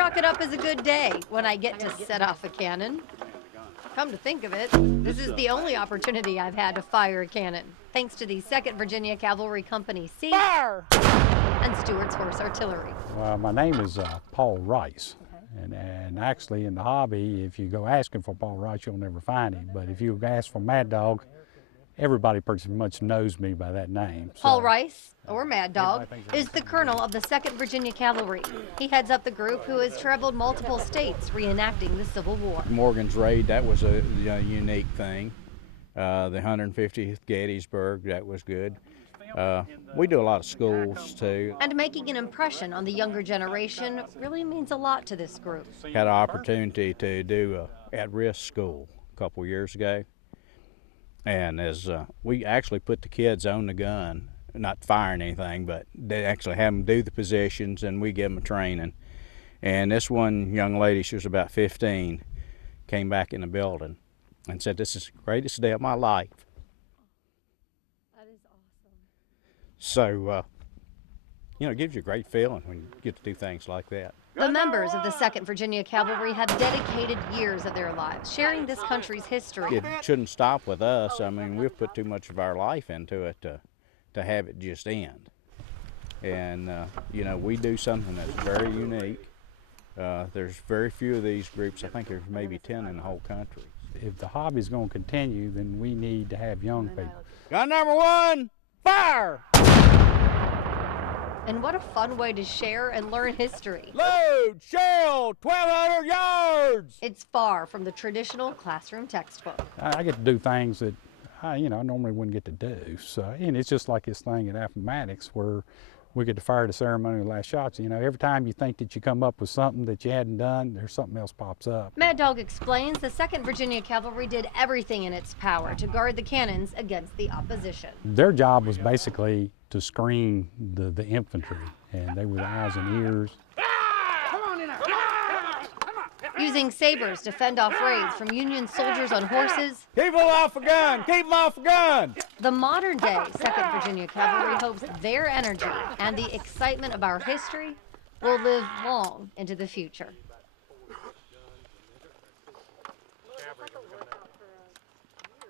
chalk it up as a good day when I get to set off a cannon. Come to think of it, this is the only opportunity I've had to fire a cannon, thanks to the 2nd Virginia Cavalry Company C and Stewart's Horse Artillery. Well, my name is Paul Rice. And actually in the hobby, if you go asking for Paul Rice, you'll never find him. But if you ask for Mad Dog, everybody pretty much knows me by that name. So, Paul Rice, or Mad Dog, is the colonel of the 2nd Virginia Cavalry. He heads up the group who has traveled multiple states reenacting the Civil War. Morgan's Raid, that was a unique thing. The 150th Gettysburg, that was good. We do a lot of schools too. And making an impression on the younger generation really means a lot to this group. Had an opportunity to do a at-risk school a couple years ago. And as we actually put the kids on the gun, not firing anything, but they actually have them do the positions and we give them a training. And this one young lady, she was about 15, came back in the building and said, "This is the greatest day of my life." That is awesome. So, it gives you a great feeling when you get to do things like that. The members of the 2nd Virginia Cavalry have dedicated years of their lives sharing this country's history. It shouldn't stop with us. I mean, we've put too much of our life into it to have it just end. And, we do something that's very unique. There's very few of these groups. I think there's maybe 10 in the whole country. if the hobby's going to continue, then we need to have young people. Gun number one, fire! And what a fun way to share and learn history. Load, shell, 1,200 yards! It's far from the traditional classroom textbook. I get to do things that I normally wouldn't get to do. So, and it's just like this thing at Appomattox where we get to fire the ceremonial last shots. Every time you think that you come up with something that you hadn't done, there's something else pops up. Mad Dog explains the 2nd Virginia Cavalry did everything in its power to guard the cannons against the opposition. Their job was basically to screen the infantry, and they were the eyes and ears. Using sabers to fend off raids from Union soldiers on horses. Keep them off a gun! Keep them off a gun! The modern-day 2nd Virginia Cavalry hopes their energy and the excitement of our history will live long into the future.